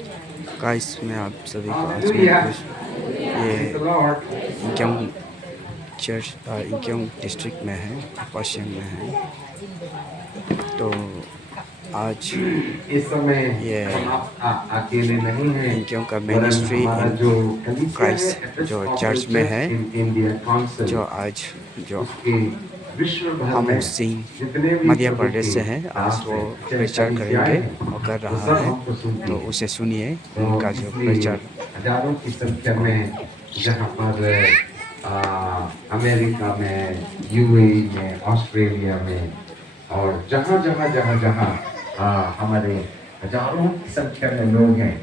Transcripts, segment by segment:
Guys मैं आप सभी को आज मैं ये इंक्योंग चर्च इंक्योंग डिस्ट्रिक्ट में है, पश्चिम में है। तो आज इस समय ये हम अकेले नहीं हैं, इंक्योंग का वरन मिनिस्ट्री हमारा इन जो कलीसिया है क्राइस्ट जो एपिस्कोपल चर्च में है, चर्च इन इंडिया काउंसिल, जो आज जो उसके विश्व भर हमू में सिंह जितने भी मध्य प्रभु प्रदेश के से है, आज दास वो हैं, चाहे प्रचार कलीसियाएं करेंगे हैं, और कर वो रहा सब है। हमको सुनती तो हैं। उसे सुनिए तो उनका जो इसलिए प्रचार। हजारों की संख्या में जहाँ पर अमेरिका में, यूएई में, ऑस्ट्रेलिया में और जहाँ हमारे हजारों की संख्या में लोग हैं,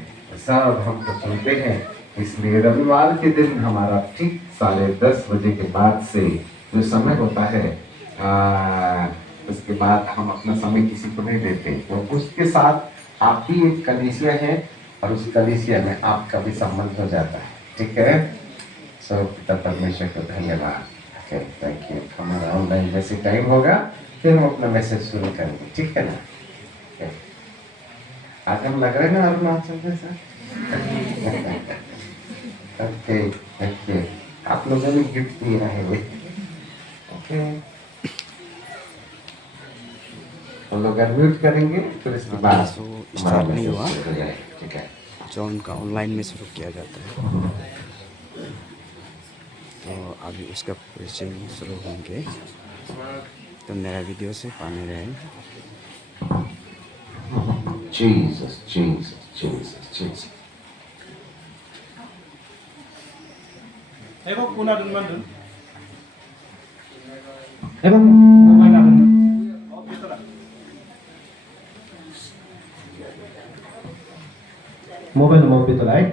सब हमको सुनते हैं। इसलिए रविवार के दिन हमारा ठीक 10:30 बजे के बाद से जो समय होता है, उसके बाद हम अपना समय किसी को नहीं देते। तो उसके साथ आप भी एक कलीसिया है और उस कलीसिया में आपका भी संबंध हो जाता है। ठीक है। सो पिता परमेश्वर को धन्यवाद। Okay, thank you. हमारा ऑनलाइन जैसे टाइम होगा फिर हम अपना मैसेज शुरू करेंगे। ठीक है ना। okay. आज हम लग रहे हैं ना अरुणाचल जैसा। Okay, thank you. आप लोगों ने गिफ्ट दिया है। ओके, हम लोग अनम्यूट करेंगे फिर इसके अभी बाद सो हमारा स्टार्ट नहीं मैसेज हुआ, शुरू हो जाएगा। ठीक है। जो उनका ऑनलाइन में शुरू किया जाता है। तो अभी उसका प्रीचिंग शुरू होंगे, तो मेरा वीडियो से पाने रहे। Jesus, Jesus, Jesus, Jesus. Eko kuna dun mandun. Emang mau apa? Oh, gitu lah. Mau itu lain?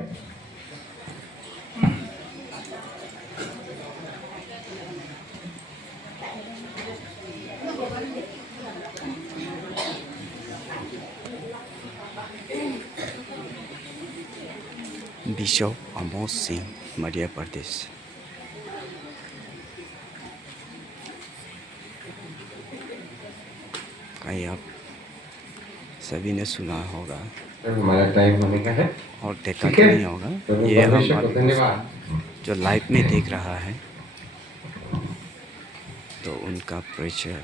Bishop Amod Singh, Madhya Pradesh. कहीं आप सभी ने सुना होगा हमारा टाइम होने का है। और देखा ठीक तो है, नहीं होगा। तो ये हम परमेश्वर को अभी धन्यवाद। जो लाइव में देख रहा है, तो उनका प्रेचर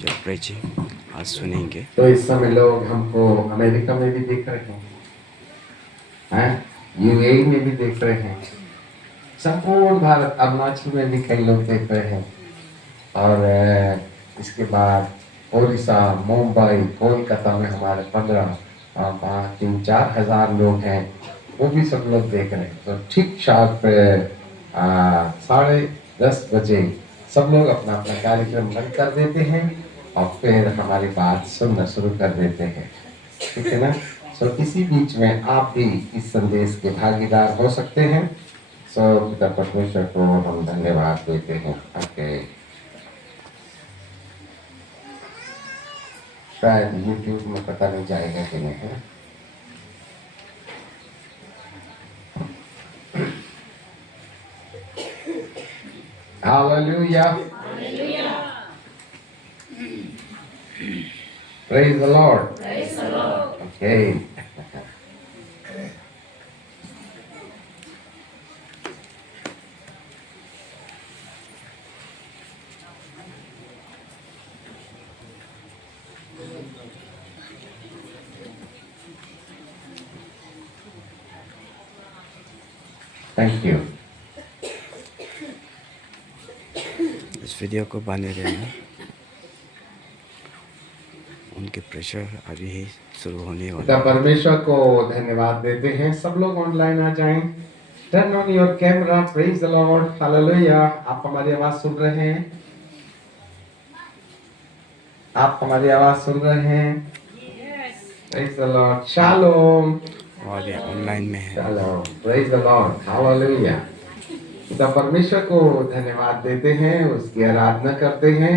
जो प्रेचिंग आज सुनेंगे। तो इस समय लोग हमको अमेरिका में भी देख रहे हैं, यूएई में भी देख रहे हैं, संपूर्ण भारत, अरुणाचल में भी कई लोग देख रहे हैं। और इसके बाद ओडिशा, मुंबई, कोलकाता में हमारे 15, 5, 3, 4 हजार लोग हैं, वो भी सब लोग देख रहे हैं। तो ठीक शार्प 10:30 बजे सब लोग अपना अपना कार्यक्रम बंद कर देते हैं और फिर हमारी बात सुनना शुरू कर देते हैं। ठीक है ना। सो इसी बीच में आप भी इस संदेश के भागीदार हो सकते हैं। सो पिता परमेश्वर को हम धन्यवाद देते हैं। ओके, शायद यूट्यूब में पता नहीं जाएगा कि नहीं है। Hallelujah. Praise the Lord. Okay. Thank you. इस वीडियो को बने रहना। उनके प्रेशर अभी ही शुरू होने वाला पिता है। परमेश्वर को धन्यवाद देते हैं। सब लोग ऑनलाइन आ जाएं। Turn on your camera. Praise the Lord. Hallelujah. आप हमारी आवाज सुन रहे हैं? आप हमारी आवाज सुन रहे हैं? Praise the Lord. शालोम। और ये ऑनलाइन में है। Shalom. Praise the Lord. Hallelujah. पिता परमेश्वर को धन्यवाद देते हैं, उसकी आराधना करते हैं।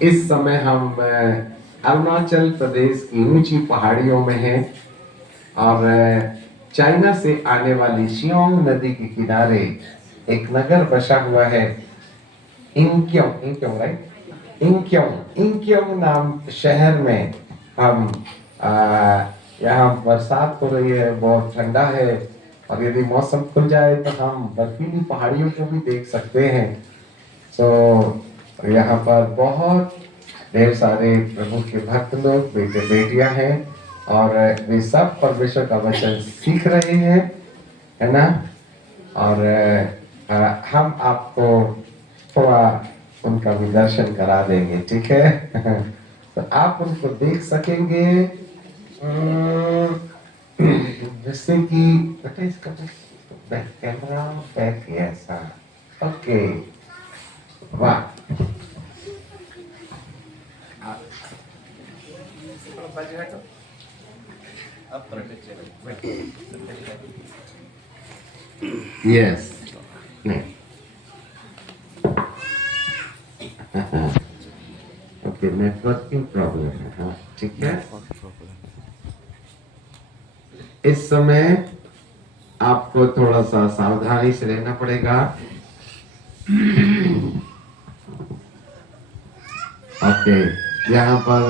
इस समय हम अरुणाचल प्रदेश की ऊंची पहाड़ियों में हैं और चाइना से आने वाली शियोंग नदी के किनारे एक नगर बसा हुआ है, इंक्योंग। इंक्योंग राइट? इंक्योंग नाम शहर में हम यहाँ बरसात हो रही है, बहुत ठंडा है, और यदि मौसम खुल जाए तो हम बर्फीली पहाड़ियों को भी देख सकते हैं। तो यहाँ पर बहुत ढेर सारे प्रभु के भक्त लोग, बेटे बेटियां हैं, और वे सब परमेश्वर का वचन सीख रहे हैं, है ना। और हम आपको थोड़ा उनका भी दर्शन करा देंगे, ठीक है। तो आप उनको देख सकेंगे। जैसे कि बेटा इसका बैक कैमरा बैक, ऐसा, ओके, वाह। यस, ओके, नेटवर्किंग प्रॉब्लम है, हाँ ठीक है। इस समय आपको थोड़ा सा सावधानी से रहना पड़ेगा। ओके, यहाँ पर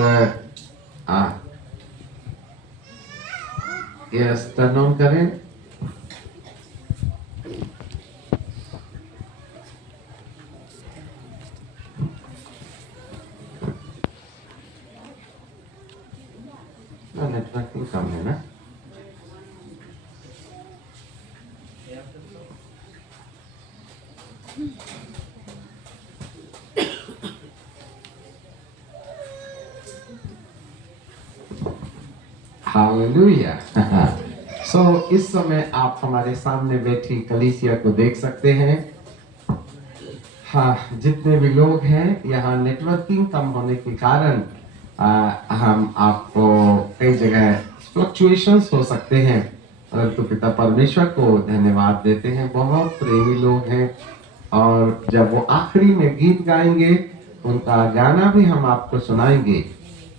यस, टर्न ऑन करें। नेटवर्किंग कम है ना। हालेलुया। सो इस समय आप हमारे सामने बैठी कलीसिया को देख सकते हैं। हाँ, जितने भी लोग हैं यहाँ, नेटवर्किंग कम होने के कारण हम आपको कई जगह फ्लक्चुएशंस हो सकते हैं, परंतु पिता परमेश्वर को धन्यवाद देते हैं। बहुत प्रेमी लोग हैं, और जब वो आखिरी में गीत गाएंगे, उनका गाना भी हम आपको सुनाएंगे।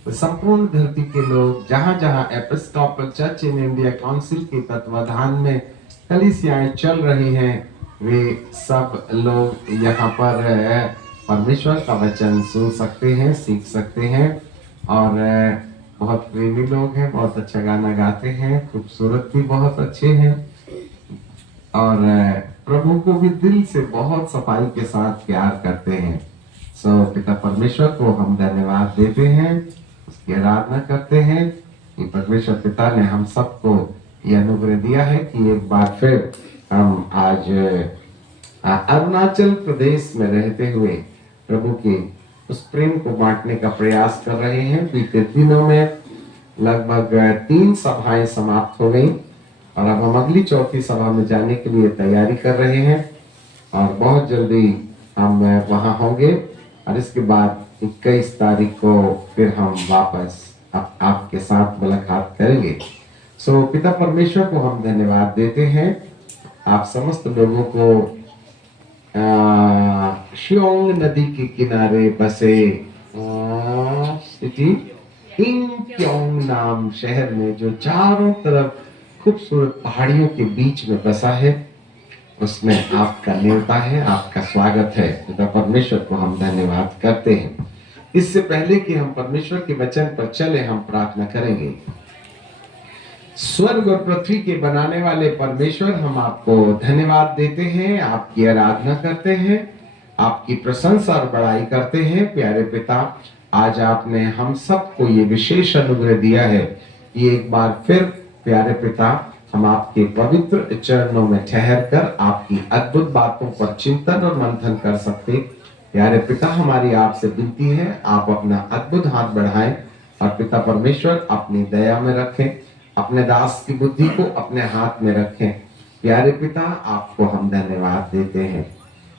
तो संपूर्ण धरती के लोग, जहाँ जहाँ Episcopal church in India council के तत्वाधान में कलीसियाएं चल रही हैं, वे सब लोग यहाँ पर परमेश्वर का वचन सुन सकते हैं, सीख सकते हैं। और बहुत प्रेमी लोग हैं, बहुत अच्छा गाना गाते हैं, खूबसूरत भी बहुत अच्छे हैं, और प्रभु को भी दिल से बहुत सफाई के साथ प्यार करते हैं। सो पिता परमेश्वर को हम धन्यवाद देते हैं, उसकी आराधना करते हैं कि परमेश्वर पिता ने हम सबको ये अनुग्रह दिया है कि एक बार फिर हम आज अरुणाचल प्रदेश में रहते हुए प्रभु के उस प्रेम को बांटने का प्रयास कर रहे हैं। बीते दिनों में लगभग 3 सभाएं समाप्त हो गई, और अब हम अगली चौथी सभा में जाने के लिए तैयारी कर रहे हैं, और बहुत जल्दी हम वहां होंगे। और इसके बाद 21 तारीख को फिर हम वापस आपके साथ मुलाकात करेंगे। सो पिता परमेश्वर को हम धन्यवाद देते हैं, आप समस्त लोगों को शियोंग नदी के किनारे बसे सिटी इंक्योंग नाम शहर में, जो चारों तरफ खूबसूरत पहाड़ियों के बीच में बसा है, उसमें आपका न्योता है, आपका स्वागत है। पिता परमेश्वर को हम धन्यवाद करते हैं। इससे पहले कि हम परमेश्वर के वचन पर चले, हम प्रार्थना करेंगे। स्वर्ग और पृथ्वी के बनाने वाले परमेश्वर, हम आपको धन्यवाद देते हैं, आपकी आराधना करते हैं, आपकी प्रशंसा और बड़ाई करते हैं। प्यारे पिता, आज आपने हम सबको ये विशेष अनुग्रह दिया है कि एक बार फिर प्यारे पिता हम आपके पवित्र चरणों में ठहरकर आपकी अद्भुत बातों पर चिंतन और मंथन कर सकते। प्यारे पिता, हमारी आपसे विनती है, आप अपना अद्भुत हाथ बढ़ाएं, और पिता परमेश्वर अपनी दया में रखें, अपने दास की बुद्धि को अपने हाथ में रखें। प्यारे पिता, आपको हम धन्यवाद देते हैं,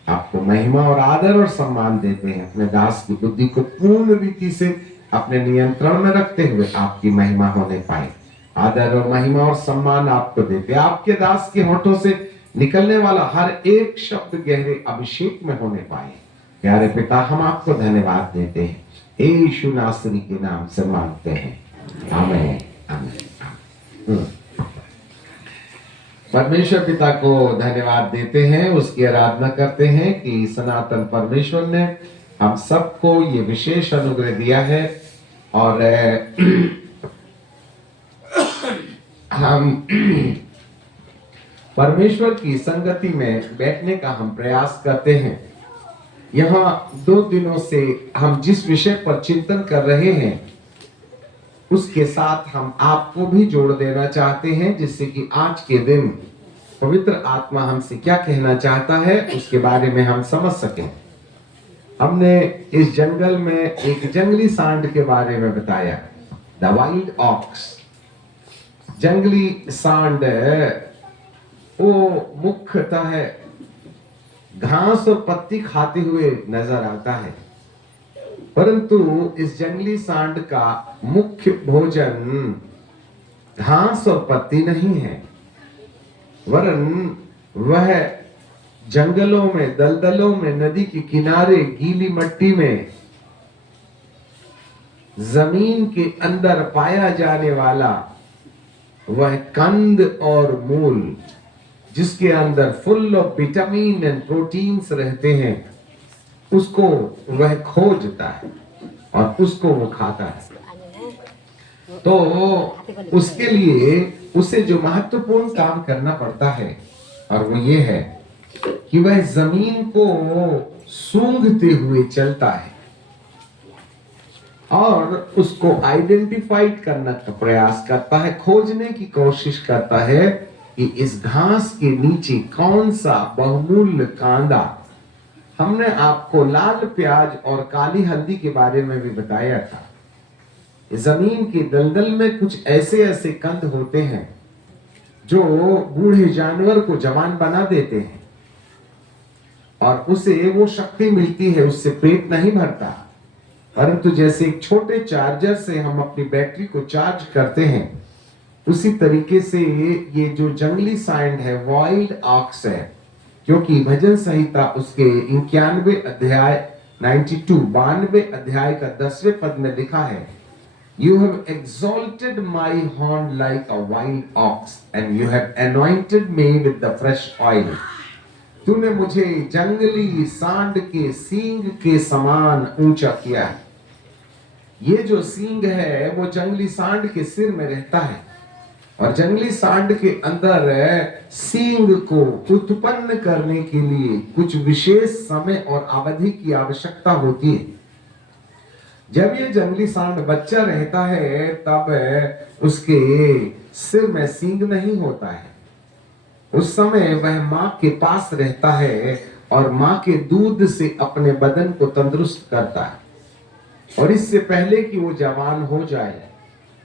आपको महिमा और आदर और सम्मान देते हैं। अपने दास की बुद्धि को पूर्ण रीति से अपने नियंत्रण में रखते हुए आपकी महिमा होने पाए। आदर और महिमा और सम्मान आपको देते, आपके दास के होठों से निकलने वाला हर एक शब्द गहरे अभिषेक में होने पाए। प्यारे पिता, हम आपको धन्यवाद देते हैं, यीशु नासरी के नाम से मांगते हैं, आमीन आमीन। परमेश्वर पिता को धन्यवाद देते हैं, उसकी आराधना करते हैं कि सनातन परमेश्वर ने हम सबको ये विशेष अनुग्रह दिया है, और हम परमेश्वर की संगति में बैठने का हम प्रयास करते हैं। यहाँ 2 दिनों से हम जिस विषय पर चिंतन कर रहे हैं उसके साथ हम आपको भी जोड़ देना चाहते हैं, जिससे कि आज के दिन पवित्र आत्मा हमसे क्या कहना चाहता है उसके बारे में हम समझ सकें। हमने इस जंगल में एक जंगली सांड के बारे में बताया, द वाइल्ड ऑक्स। जंगली सांड वो मुख्यतः है घास और पत्ती खाते हुए नजर आता है, परंतु इस जंगली सांड का मुख्य भोजन घास और पत्ती नहीं है, वरन वह जंगलों में, दलदलों में, नदी के किनारे, गीली मिट्टी में, जमीन के अंदर पाया जाने वाला वह कंद और मूल, जिसके अंदर full of vitamin and proteins रहते हैं, उसको वह खोजता है और उसको वो खाता है। तो उसके लिए उसे जो महत्वपूर्ण काम करना पड़ता है और वो ये है कि वह जमीन को सूंघते हुए चलता है और उसको आइडेंटिफाइड करने का प्रयास करता है, खोजने की कोशिश करता है कि इस घास के नीचे कौन सा बहुमूल्य कांदा। हमने आपको लाल प्याज और काली हल्दी के बारे में भी बताया था। जमीन के दलदल में कुछ ऐसे ऐसे कंद होते हैं जो बूढ़े जानवर को जवान बना देते हैं और उसे वो शक्ति मिलती है, उससे पेट नहीं भरता, परंतु जैसे एक छोटे चार्जर से हम अपनी बैटरी को चार्ज करते हैं, उसी तरीके से ये जो जंगली सांड है, वाइल्ड ऑक्स है, क्योंकि भजन संहिता उसके 91 अध्याय 92 अध्याय का 10वें पद में लिखा है, You have exalted my horn like a wild ox and you have anointed me with the fresh oil. तूने मुझे जंगली सांड के सींग के समान ऊंचा किया है। ये जो सींग है वो जंगली सांड के सिर में रहता है और जंगली सांड के अंदर सींग को उत्पन्न करने के लिए कुछ विशेष समय और अवधि की आवश्यकता होती है। जब ये जंगली सांड बच्चा रहता है तब उसके सिर में सींग नहीं होता है। उस समय वह माँ के पास रहता है और माँ के दूध से अपने बदन को तंदुरुस्त करता है और इससे पहले कि वो जवान हो जाए,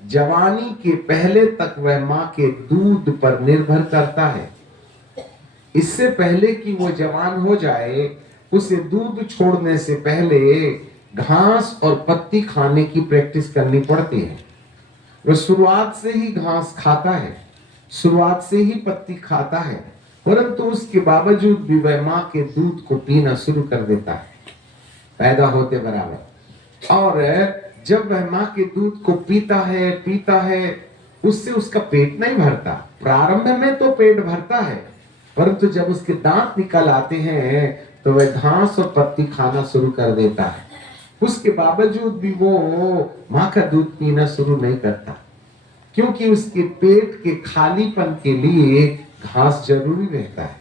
जवानी के पहले तक वह माँ के दूध पर निर्भर करता है। इससे पहले कि वो जवान हो जाए, उसे दूध छोड़ने से पहले घास और पत्ती खाने की प्रैक्टिस करनी पड़ती है। वह शुरुआत से ही घास खाता है, शुरुआत से ही पत्ती खाता है, परंतु उसके बावजूद भी वह माँ के दूध को पीना शुरू कर देता है पैदा होते बराबर। और जब वह माँ के दूध को पीता है, उससे उसका पेट नहीं भरता। प्रारंभ में तो पेट भरता है, परंतु जब उसके दांत निकल आते हैं तो वह घास और पत्ती खाना शुरू कर देता है। उसके बावजूद भी वो माँ का दूध पीना शुरू नहीं करता, क्योंकि उसके पेट के खालीपन के लिए घास जरूरी रहता है।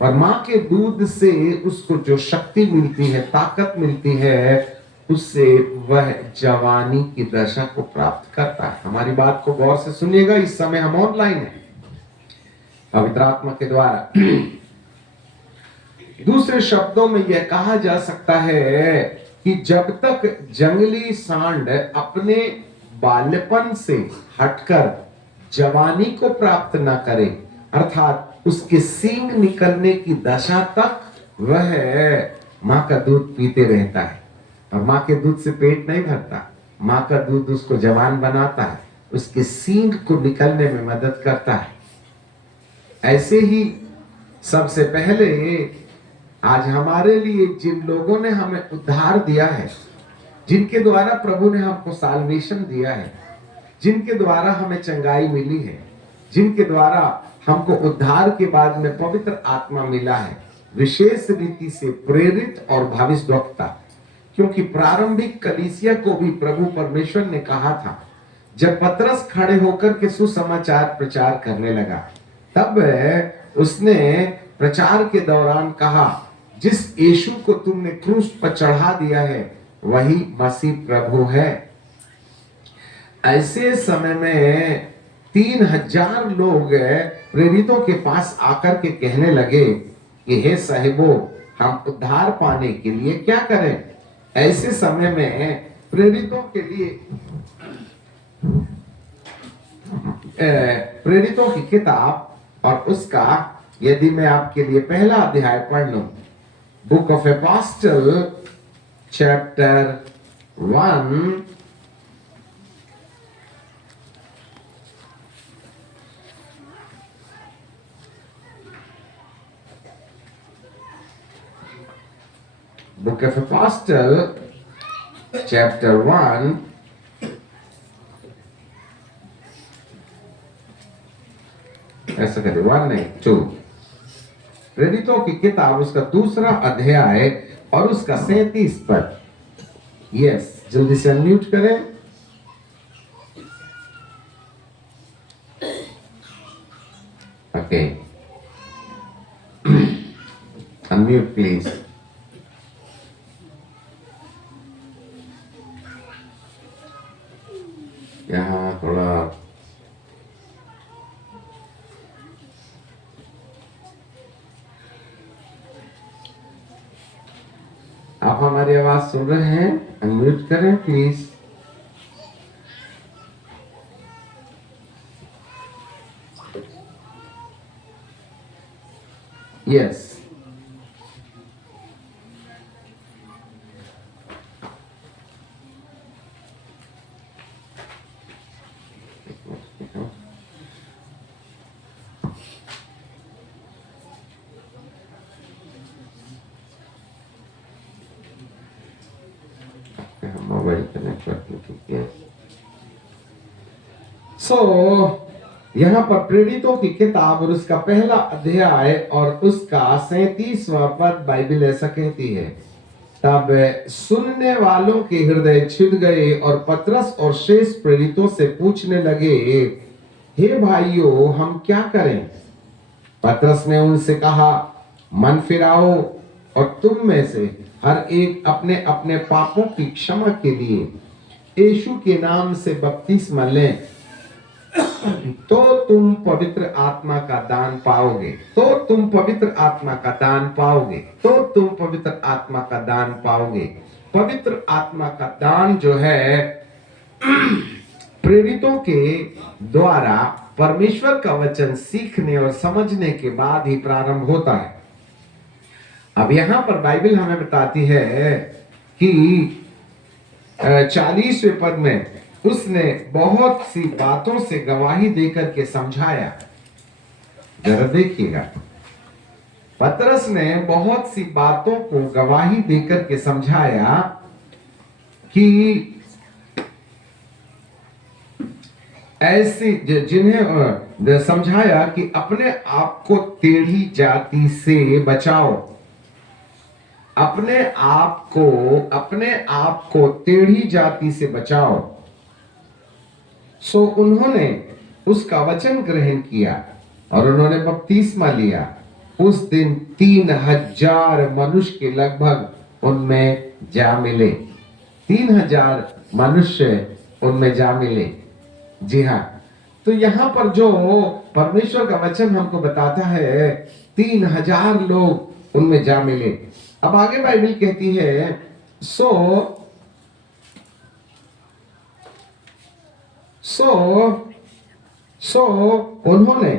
और माँ के दूध से उसको जो शक्ति मिलती है, ताकत मिलती है, उससे वह जवानी की दशा को प्राप्त करता है। हमारी बात को गौर से सुनिएगा, इस समय हम ऑनलाइन हैं पवित्र आत्मा के द्वारा। दूसरे शब्दों में यह कहा जा सकता है कि जब तक जंगली सांड अपने बाल्यपन से हटकर जवानी को प्राप्त न करे, अर्थात उसके सींग निकलने की दशा तक वह माँ का दूध पीते रहता है। और माँ के दूध से पेट नहीं भरता, माँ का दूध उसको जवान बनाता है, उसके सींग को निकलने में मदद करता है। ऐसे ही सबसे पहले आज हमारे लिए जिन लोगों ने हमें उद्धार दिया है, जिनके द्वारा प्रभु ने हमको साल्वेशन दिया है, जिनके द्वारा हमें चंगाई मिली है, जिनके द्वारा हमको उद्धार के बाद में पवित्र आत्मा मिला है, विशेष रीति से प्रेरित और भविष्यवक्ता, क्योंकि प्रारंभिक कलीसिया को भी प्रभु परमेश्वर ने कहा था, जब पतरस खड़े होकर के सुसमाचार प्रचार करने लगा, तब उसने प्रचार के दौरान कहा, जिस यीशु को तुमने क्रूस पर चढ़ा दिया है वही मसीह प्रभु है। ऐसे समय में 3000 लोग प्रेरितों के पास आकर के कहने लगे कि हे साहिबो, हम उद्धार पाने के लिए क्या करें। ऐसे समय में प्रेरितों के लिए प्रेरितों की किताब और उसका, यदि मैं आपके लिए पहला अध्याय पढ़ लूं, book of apostle chapter 1 Book of Apostle, chapter 1, ऐसा करें 1 नहीं 2, प्रेरितों की किताब उसका दूसरा अध्याय और उसका 37 पद। यस, जल्दी से अनम्यूट करें। Okay, unmute please. यहाँ थोड़ा आप हमारी आवाज सुन रहे हैं? अनम्यूट करें प्लीज। यस, मोबाइल कनेक्ट करके। यहाँ पर प्रेरितों की किताब और उसका पहला अध्याय और उसका 37वां पद बाइबल ऐसा कहती है, तब सुनने वालों के हृदय छिद गए और पतरस और शेष प्रेरितों से पूछने लगे, हे भाइयों, हम क्या करें? पतरस ने उनसे कहा, मन फिराओ और तुम में से हर एक अपने अपने पापों की क्षमा के लिए यीशु के नाम से बपतिस्मा लें, तो तुम पवित्र आत्मा का दान पाओगे। तो तुम पवित्र आत्मा का दान पाओगे। तो तुम पवित्र आत्मा का दान पाओगे। पवित्र आत्मा का दान जो है प्रेरितों के द्वारा परमेश्वर का वचन सीखने और समझने के बाद ही प्रारंभ होता है। अब यहाँ पर बाइबल हमें बताती है कि 40वें पद में उसने बहुत सी बातों से गवाही देकर के समझाया। जरा देखिएगा, पतरस ने बहुत सी बातों को गवाही देकर के समझाया कि ऐसी जिन्हें समझाया कि अपने आप को टेढ़ी जाति से बचाओ। अपने आप को टेढ़ी जाति से बचाओ। सो उन्होंने उसका वचन ग्रहण किया और उन्होंने बपतिस्मा लिया। उस दिन 3000 मनुष्य के लगभग उनमें जा मिले। 3000 मनुष्य उनमें जा मिले। जी हाँ, तो यहाँ पर जो परमेश्वर का वचन हमको बताता है, 3000 लोग उनमें जा मिले। अब आगे बाइबल कहती है, सो उन्होंने,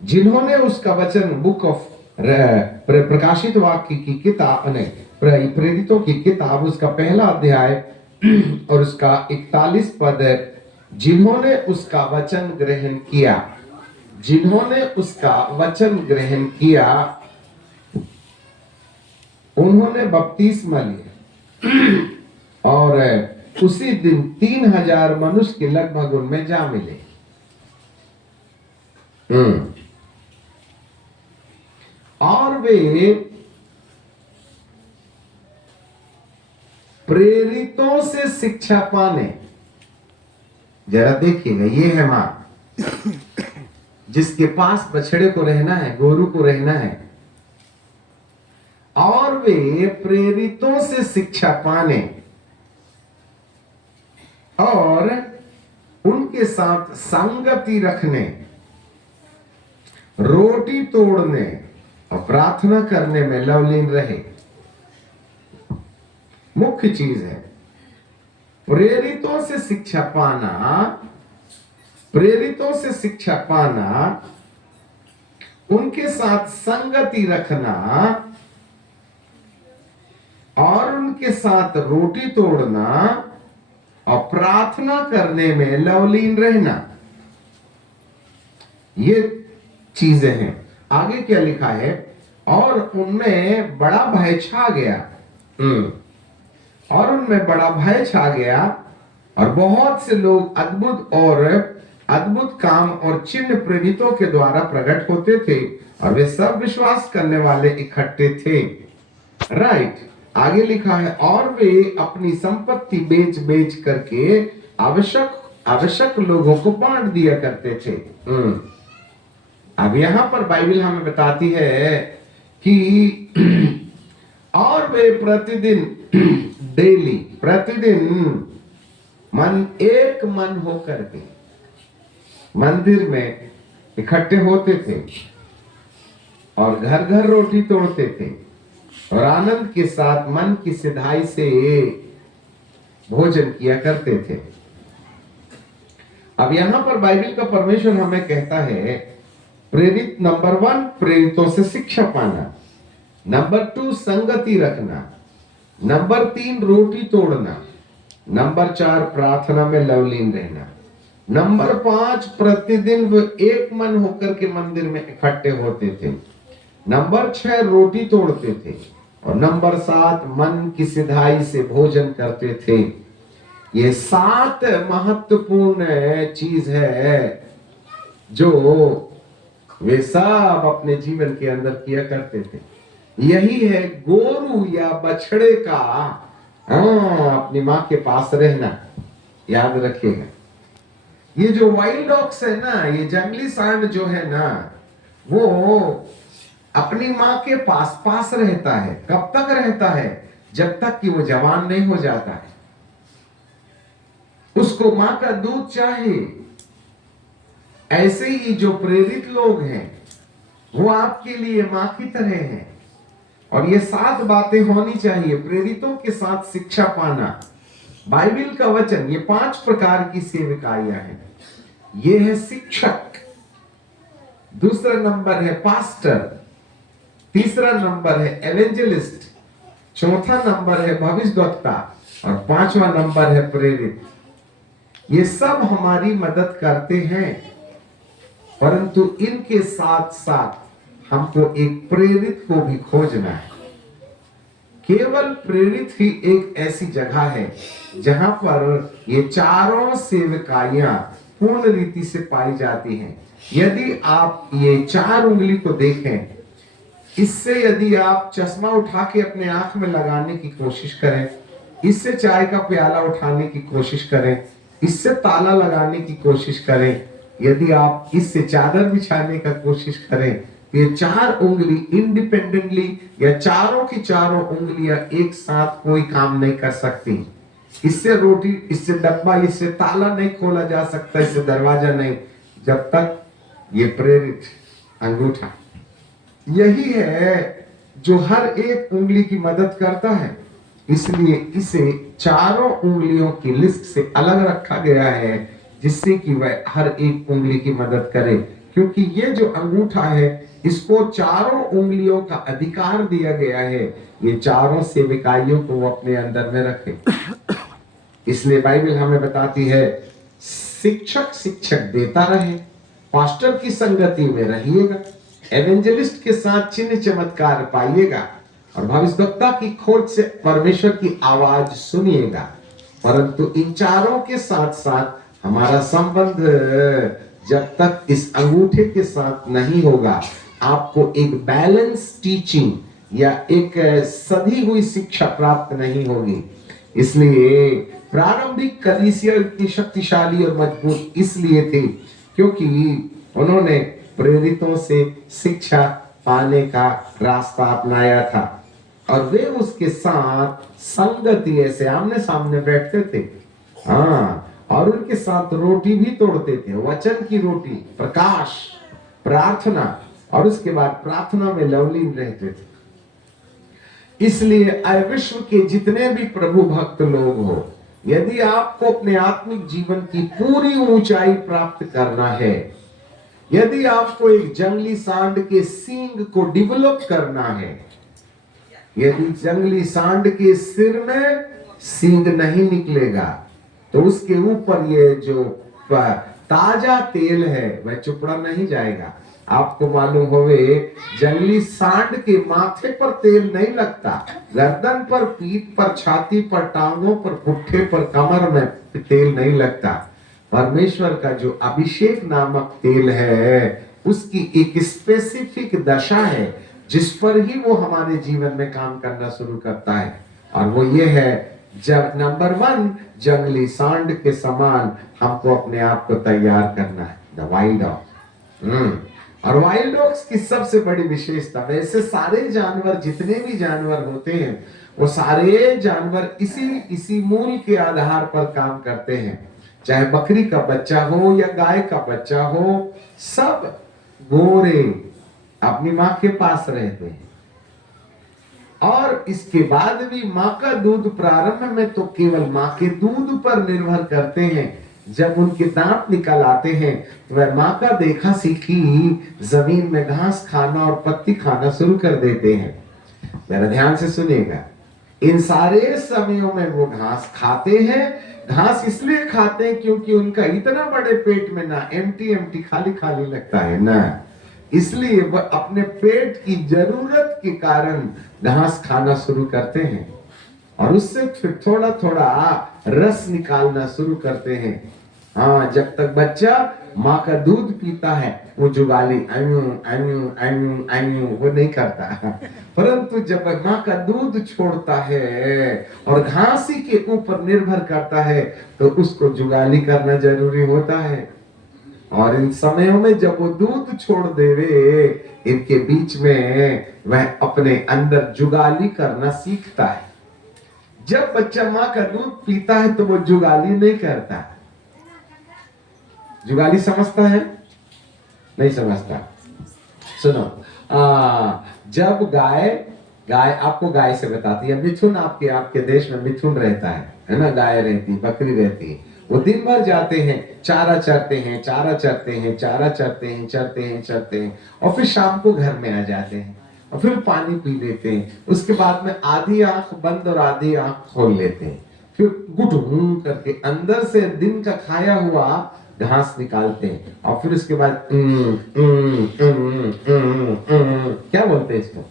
जिन्होंने उसका वचन, बुक ऑफ प्रकाशित वाक्य की किताब ने, प्रेरितों की किताब उसका पहला अध्याय और उसका 41 पद, जिन्होंने उसका वचन ग्रहण किया, जिन्होंने उसका वचन ग्रहण किया, उन्होंने बपतिस्मा लिया और उसी दिन 3000 मनुष्य के लगभग उनमें जा मिले। और वे प्रेरितों से शिक्षा पाने, जरा देखिएगा, ये है माँ जिसके पास बछड़े को रहना है, गोरू को रहना है, और वे प्रेरितों से शिक्षा पाने और उनके साथ संगति रखने, रोटी तोड़ने और प्रार्थना करने में लवलीन रहे। मुख्य चीज है प्रेरितों से शिक्षा पाना, प्रेरितों से शिक्षा पाना, उनके साथ संगति रखना और उनके साथ रोटी तोड़ना और प्रार्थना करने में लवलीन रहना। ये चीजें हैं। आगे क्या लिखा है? और उनमें बड़ा भय छा गया। और उनमें बड़ा भय छा गया और बहुत से लोग अद्भुत काम और चिन्ह प्रेरितों के द्वारा प्रकट होते थे और वे सब विश्वास करने वाले इकट्ठे थे। राइट। आगे लिखा है और वे अपनी संपत्ति बेच बेच करके आवश्यक लोगों को बांट दिया करते थे। अब यहां पर बाइबल हमें बताती है कि और वे प्रतिदिन डेली प्रतिदिन एक मन होकर के मंदिर में इकट्ठे होते थे और घर घर रोटी तोड़ते थे और आनंद के साथ मन की सिधाई से भोजन किया करते थे। अब यहां पर बाइबल का परमेश्वर हमें कहता है प्रेरित, नंबर 1 प्रेरितों से शिक्षा पाना, नंबर 2 संगति रखना, नंबर 3 रोटी तोड़ना, नंबर 4 प्रार्थना में लवलीन रहना, नंबर 5 प्रतिदिन वे एक मन होकर के मंदिर में इकट्ठे होते थे, नंबर 6 रोटी तोड़ते थे और नंबर 7 मन की सिधाई से भोजन करते थे। ये 7 महत्वपूर्ण चीज है जो वे सब अपने जीवन के अंदर किया करते थे। यही है गोरू या बछड़े का अपनी माँ के पास रहना। याद रखिएगा, ये जो वाइल्ड डॉग्स है ना, ये जंगली सांड जो है ना, वो अपनी माँ के पास रहता है। कब तक रहता है? जब तक कि वो जवान नहीं हो जाता है। उसको माँ का दूध चाहिए। ऐसे ही जो प्रेरित लोग हैं वो आपके लिए माँ की तरह हैं। और ये 7 बातें होनी चाहिए। प्रेरितों के साथ शिक्षा पाना, बाइबल का वचन, ये 5 प्रकार की सेवकाइयां हैं। ये है शिक्षक, दूसरा नंबर है पास्टर, तीसरा नंबर है एवेंजलिस्ट, चौथा नंबर है भविष्यद्वक्ता और 5वां नंबर है प्रेरित। ये सब हमारी मदद करते हैं, परंतु इनके साथ साथ हमको एक प्रेरित को भी खोजना है। केवल प्रेरित ही एक ऐसी जगह है जहां पर ये चारों सेवकाइयां पूर्ण रीति से पाई जाती हैं। यदि आप ये 4 उंगली को देखें, इससे यदि आप चश्मा उठा के अपने आंख में लगाने की कोशिश करें, इससे चाय का प्याला उठाने की कोशिश करें, इससे ताला लगाने की कोशिश करें, यदि आप इससे चादर बिछाने का कोशिश करें, तो ये 4 उंगली इंडिपेंडेंटली या चारों की चारों उंगलियां एक साथ कोई काम नहीं कर सकती। इससे रोटी, इससे डब्बा, इससे ताला नहीं खोला जा सकता, इससे दरवाजा नहीं, जब तक ये प्रेरित अंगूठा। यही है जो हर एक उंगली की मदद करता है। इसलिए इसे चारों उंगलियों की लिस्ट से अलग रखा गया है, जिससे कि वह हर एक उंगली की मदद करे। क्योंकि ये जो अंगूठा है, इसको चारों उंगलियों का अधिकार दिया गया है, ये चारों सेवकाइयों को वो अपने अंदर में रखे। इसलिए बाइबल हमें बताती है शिक्षक देता रहे, पास्टर की संगति में रहिएगा, एवेंजलिस्ट के साथ चिन्ह चमत्कार पाइएगा और भविष्यद्वक्ता की खोज से परमेश्वर की आवाज सुनिएगा। परंतु इन चारों के साथ साथ हमारा संबंध जब तक इस अंगूठे के साथ नहीं होगा, आपको एक बैलेंस टीचिंग या एक सधी हुई शिक्षा प्राप्त नहीं होगी। इसलिए प्रारंभिक कलीसिया इतनी शक्तिशाली और मजबूत इसलिए थे क्योंकि उन्होंने प्रेरितों से शिक्षा पाने का रास्ता अपनाया था और वे उसके साथ संगति ऐसे आमने सामने बैठते थे। हाँ, और उनके साथ रोटी भी तोड़ते थे, वचन की रोटी, प्रकाश, प्रार्थना, और उसके बाद प्रार्थना में लवलीन रहते थे। इसलिए विश्व के जितने भी प्रभु भक्त लोग हो, यदि आपको अपने आत्मिक जीवन की पूरी ऊंचाई प्राप्त करना है, यदि आपको एक जंगली सांड के सींग को डेवलप करना है, यदि जंगली सांड के सिर में सींग नहीं निकलेगा तो उसके ऊपर ये जो ताजा तेल है वह चुपड़ा नहीं जाएगा। आपको मालूम होवे, जंगली सांड के माथे पर तेल नहीं लगता, गर्दन पर, पीठ पर, छाती पर, टांगों पर, पुट्ठे पर, कमर में तेल नहीं लगता। परमेश्वर का जो अभिषेक नामक तेल है उसकी एक स्पेसिफिक दशा है जिस पर ही वो हमारे जीवन में काम करना शुरू करता है, और वो ये है, जब नंबर 1 जंगली सांड के समान हमको अपने आप को तैयार करना है, द वाइल्ड डॉग। और वाइल्ड डॉग्स की सबसे बड़ी विशेषता, वैसे सारे जानवर, जितने भी जानवर होते हैं वो सारे जानवर इसी मूल के आधार पर काम करते हैं, चाहे बकरी का बच्चा हो या गाय का बच्चा हो, सब गोरे अपनी माँ के पास रहते हैं। और इसके बाद भी माँ का दूध प्रारंभ में तो केवल माँ के दूध पर निर्भर करते हैं। जब उनके दांत निकल आते हैं तो वह माँ का देखा सीखी जमीन में घास खाना और पत्ती खाना शुरू कर देते हैं। मेरा ध्यान से सुनिएगा, इन सारे समयों में वो घास खाते हैं। घास इसलिए खाते हैं क्योंकि उनका इतना बड़े पेट में ना एम्प्टी खाली खाली लगता है ना, इसलिए वह अपने पेट की जरूरत के कारण घास खाना शुरू करते हैं और उससे फिर थोड़ा थोड़ा रस निकालना शुरू करते हैं। हाँ, जब तक बच्चा माँ का दूध पीता है वो जुगाली वो नहीं करता, परंतु जब माँ का दूध छोड़ता है और घास ही के ऊपर निर्भर करता है तो उसको जुगाली करना जरूरी होता है। और इन समयों में जब वो दूध छोड़ देवे, इनके बीच में वह अपने अंदर जुगाली करना सीखता है। जब बच्चा माँ का दूध पीता है तो वो जुगाली नहीं करता। जुगाली समझता है? नहीं समझता। सुनो, जब गाय आपको गाय से बताती है, मिथुन आपके देश में मिथुन रहता है ना, गाय रहती है, बकरी रहती है, वो दिन भर जाते हैं, चारा चरते हैं और फिर शाम को घर में आ जाते हैं और फिर पानी पी लेते हैं। उसके बाद में आधी आंख बंद और आधी आंख खोल लेते हैं, फिर गुटगुं करके अंदर से दिन का खाया हुआ घास निकालते हैं और फिर उसके बाद क्या बोलते हैं इसको?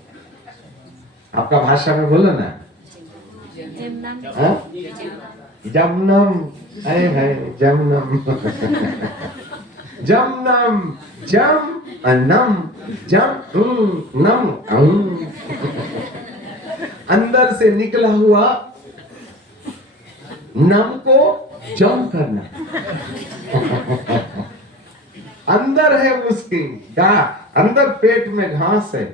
आपका भाषा में बोलो ना। जमनम, जमनम जमनम, जम नम, जम नम, अंदर से निकला हुआ नम को जम करना। अंदर है उसकी अंदर पेट में घास है,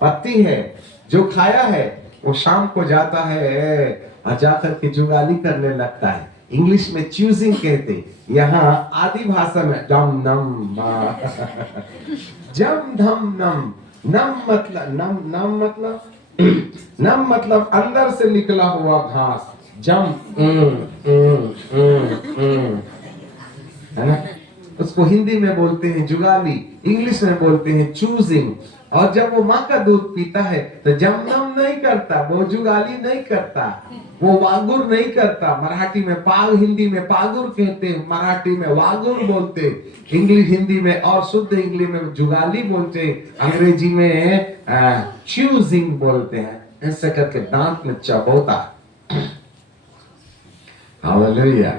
पत्ती है, जो खाया है वो शाम को जाता है और जाकर के जुगाली करने लगता है। इंग्लिश में चूजिंग कहते, यहाँ आदि भाषा में डम नम जम धम नम। नम मतलब अंदर से निकला हुआ घास। जम है ना, उसको हिंदी में बोलते हैं जुगाली, इंग्लिश में बोलते हैं चूजिंग। और जब वो माँ का दूध पीता है तो जमनम नहीं करता, वो जुगाली नहीं करता, वो वागुर नहीं करता। मराठी में हिंदी में पागुर कहते हैं, मराठी में वागुर बोलते, इंग्लिश हिंदी में और शुद्ध इंग्लिश में जुगाली बोलते, अंग्रेजी में चूजिंग बोलते हैं। ऐसा करके दांत में चबोता। हालेलुया।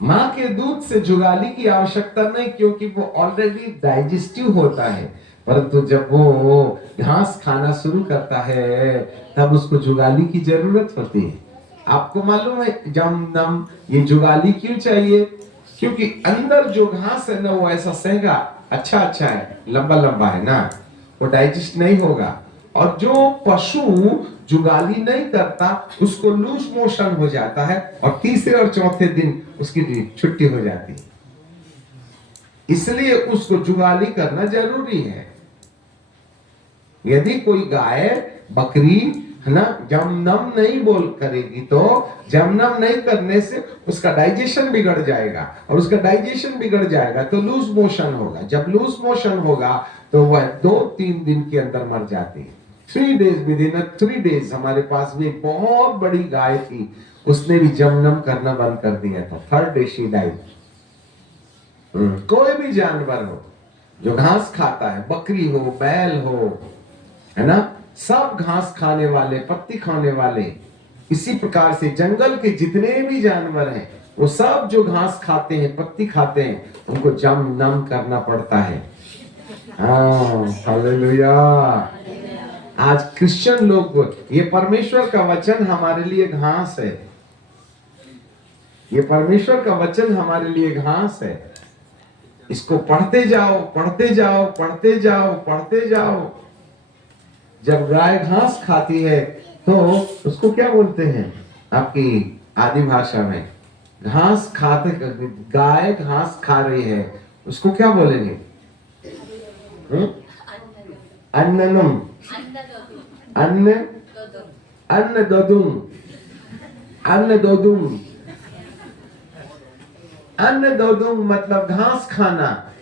माँ के दूध से जुगाली की आवश्यकता नहीं, क्योंकि वो ऑलरेडी डाइजेस्टिव होता है, परंतु जब वो घास खाना शुरू करता है तब उसको जुगाली की जरूरत होती है। आपको मालूम है जम नम ये जुगाली क्यों चाहिए? क्योंकि अंदर जो घास है ना वो ऐसा सेगा अच्छा अच्छा है, लंबा लंबा है ना, वो डाइजेस्ट नहीं होगा। और जो पशु जुगाली नहीं करता उसको लूज मोशन हो जाता है और तीसरे और चौथे दिन उसकी छुट्टी हो जाती है। इसलिए उसको जुगाली करना जरूरी है। यदि कोई गाय बकरी है ना जमनम नहीं बोल करेगी तो जमनम नहीं करने से उसका डाइजेशन बिगड़ जाएगा और उसका डाइजेशन बिगड़ जाएगा तो लूज मोशन होगा। जब लूज मोशन होगा तो वह 2-3 दिन के अंदर मर जाती है। 3 days विदिन 3 days। हमारे पास भी एक बहुत बड़ी गाय थी, उसने भी जमनम करना बंद कर दिया था। 3rd day she died। कोई भी जानवर हो जो घास खाता है, बकरी हो बैल हो, है ना, सब घास खाने वाले, पत्ती खाने वाले। इसी प्रकार से जंगल के जितने भी जानवर हैं वो सब जो घास खाते हैं, पत्ती खाते हैं, उनको जम नम करना पड़ता है। हाँ, हालेलुया। आज क्रिश्चियन लोग, ये परमेश्वर का वचन हमारे लिए घास है। ये परमेश्वर का वचन हमारे लिए घास है। इसको पढ़ते जाओ, पढ़ते जाओ, पढ़ते जाओ, पढ़ते जाओ। जब गाय घास खाती है तो उसको क्या बोलते हैं आपकी आदि भाषा में? घास खाते, गाय घास खा रही है उसको क्या बोलेंगे? अन्ननम, अन्न, अन्न दोदुम, अन्न दोदुम। अन्न दोदुम मतलब घास खाना।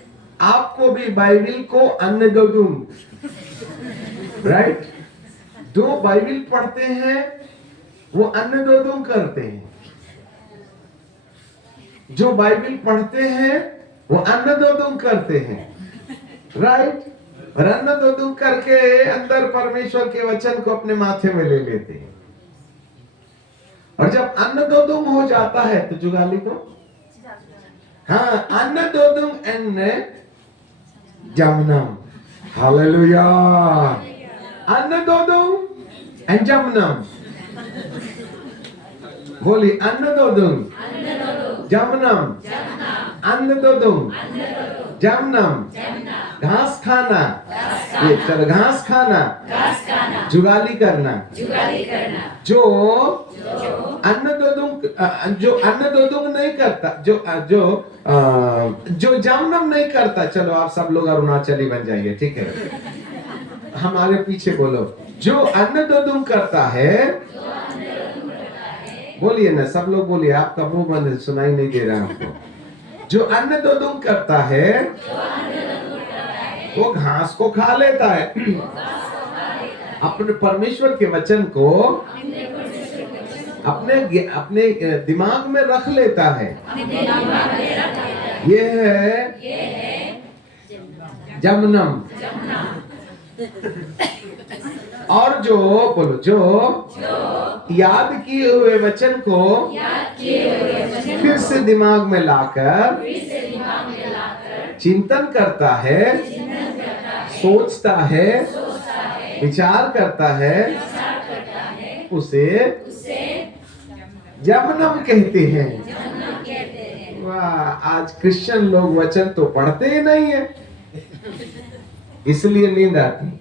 आपको भी बाइबिल को अन्न दोदुम, राइट? जो बाइबिल पढ़ते हैं वो अन्न दोदुम करते हैं। जो बाइबिल पढ़ते हैं वो अन्न दोदुम करते हैं, राइट? और अन्न दोदुम करके अंदर परमेश्वर के वचन को अपने माथे में ले लेते हैं। और जब अन्न दोदुम हो जाता है तो जुगाली को, हाँ, अन्न दोदुम एन्न जमनम। हालेलुया। अन्न दोदुम एंड जमनम। बोलिए अन्न दोदुम, जमनम। अन्न दोदुम, जमनम। घास खाना, ये चलो घास खाना, जुगाली करना। जो अन्न दोदुम नहीं करता, जो जमनम नहीं करता, चलो आप सब लोग अरुणाचली बन जाइए, ठीक है? हमारे पीछे बोलो, जो अन्न दोदुम करता है, बोलिए ना, सब लोग बोलिए, आपका मुंह बंद, सुनाई नहीं दे रहा हमको। जो अन्न दोदुम करता है वो घास को खा लेता है, अपने परमेश्वर के वचन को अपने दिमाग में रख लेता है। ये है जमनम। और जो बोलो, जो याद किए हुए वचन को फिर से दिमाग में लाकर चिंतन करता है, सोचता है, विचार करता है, उसे जमनम कहते हैं। वाह, आज क्रिश्चियन लोग वचन तो पढ़ते ही नहीं है, इसलिए नींद आती।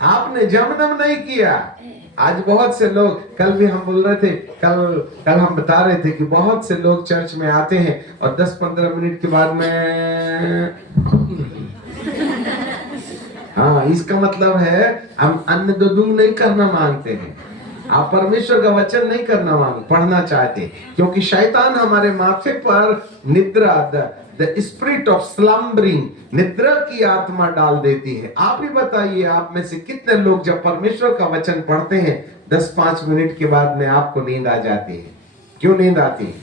आपने जमनम नहीं किया। आज बहुत से लोग, कल भी हम बोल रहे थे, कल हम बता रहे थे कि बहुत से लोग चर्च में आते हैं और 10-15 मिनट के बाद में हाँ, इसका मतलब है हम अन्न दोदुम नहीं करना मांगते हैं। आप परमेश्वर का वचन नहीं करना पढ़ना चाहते, क्योंकि शैतान हमारे माथे पर निद्रा, द स्पिरिट ऑफ स्लम्बरिंग, निद्रा की आत्मा डाल देती है। आप ही बताइए, आप में से कितने लोग जब परमेश्वर का वचन पढ़ते हैं 10-5 मिनट के बाद में आपको नींद आ जाती है? क्यों नींद आती है?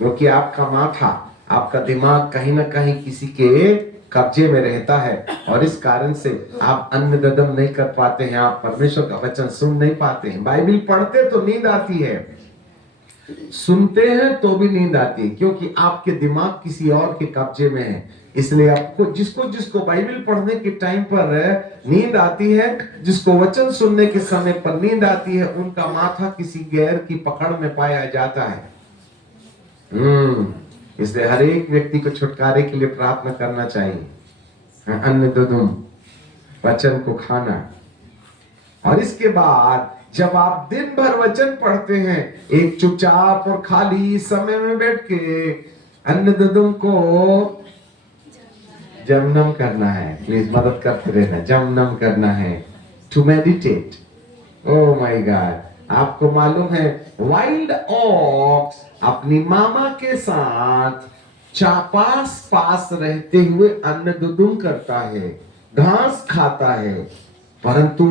क्योंकि आपका माथा, आपका दिमाग कहीं ना कहीं किसी के कब्जे में रहता है और इस कारण से आप अन्न दोदुम नहीं कर पाते हैं, आप परमेश्वर का वचन सुन नहीं पाते हैं। बाइबिल पढ़ते तो नींद आती है, सुनते हैं तो भी नींद आती है, क्योंकि आपके दिमाग किसी और के कब्जे में है। इसलिए आपको जिसको जिसको बाइबल पढ़ने के टाइम पर नींद आती है, जिसको वचन सुनने के समय पर नींद आती है, उनका माथा किसी गैर की पकड़ में पाया जाता है। इसलिए हर एक व्यक्ति को छुटकारे के लिए प्रार्थना करना चाहिए। अन्न दुदुम, वचन को खाना। और इसके बाद जब आप दिन भर वचन पढ़ते हैं, एक चुपचाप और खाली समय में बैठ के अन्न दुदुम को जमनम करना है। प्लीज मदद करते रहना, जमनम करना है, to meditate. Oh my god, आपको मालूम है वाइल्ड ऑक्स अपनी मामा के साथ पास पास रहते हुए अन्न दुदुम करता है, घास खाता है, परंतु